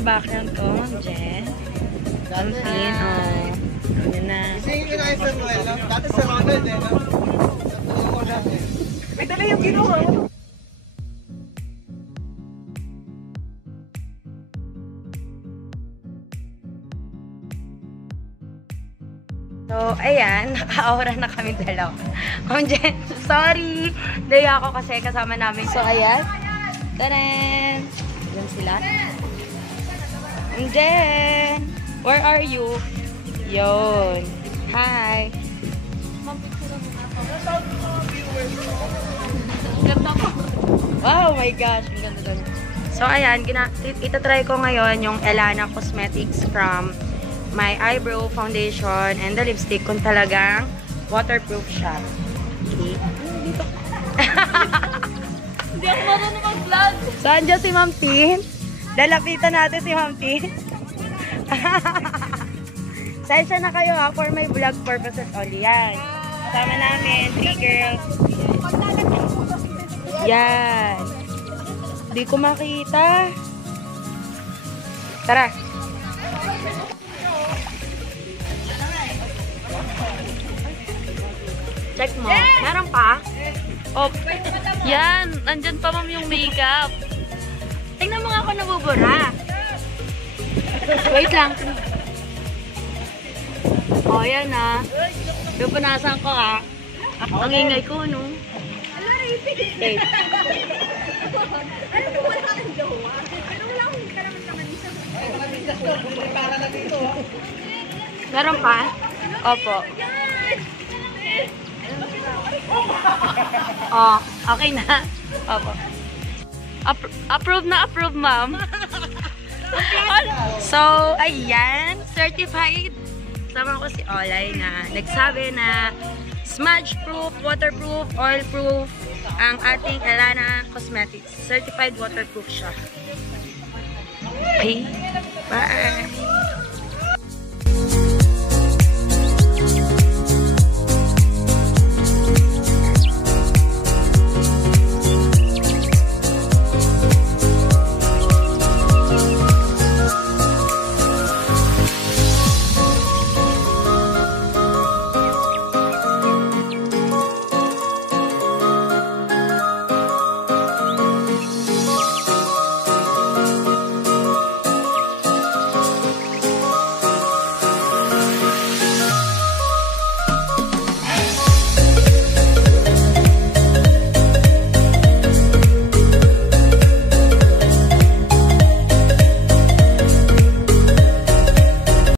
background ko, Jen. Untin, oh. Yan na. Isingin ko na kayo sa Noel, no? Dati sa Ronald, eh, no? May dala yung ginawa mo. So, ayan, naka-aura na kami dalawa. Ma'am Jen, sorry. Daya ako kasi kasama namin. So, ayan. Taran! Ayan sila. Ma'am Jen! Where are you? Yun. Hi! Wow, my gosh. Ang ganda-ganda. So, ayan. Itatry ko ngayon yung Ellana Cosmetics from my eyebrow foundation and the lipstick kung talagang waterproof siya. Okay. Dito. Hindi ako marunong mag-vlog. Saan dyan si Ma'am Tin? Lalapitan natin si Ma'am Tin. Sensya na kayo ha, for my vlog purposes only. Yan. Kasama namin, 3 girls. Yan. Hindi ko makita. Tara. Check mo. Meron pa? Oh, yan. Nandyan pa ma'am yung makeup. Tingnan mo nga ako nabubura. Wait lang. Oh, yan na. Pipunasan ko ha. Ang ingay ko, no? Okay. Ano po ba sa akin jowa? Pero wala akong kalaman naman isa. Meron pa? Opo. Oh, okay na. Opo. Approve na approve, ma'am. So, ayan. Certified. Sama ko si Olay na nagsabi na smudge-proof, waterproof, oil-proof ang ating Ellana Cosmetics. Certified waterproof siya. Okay. Bye!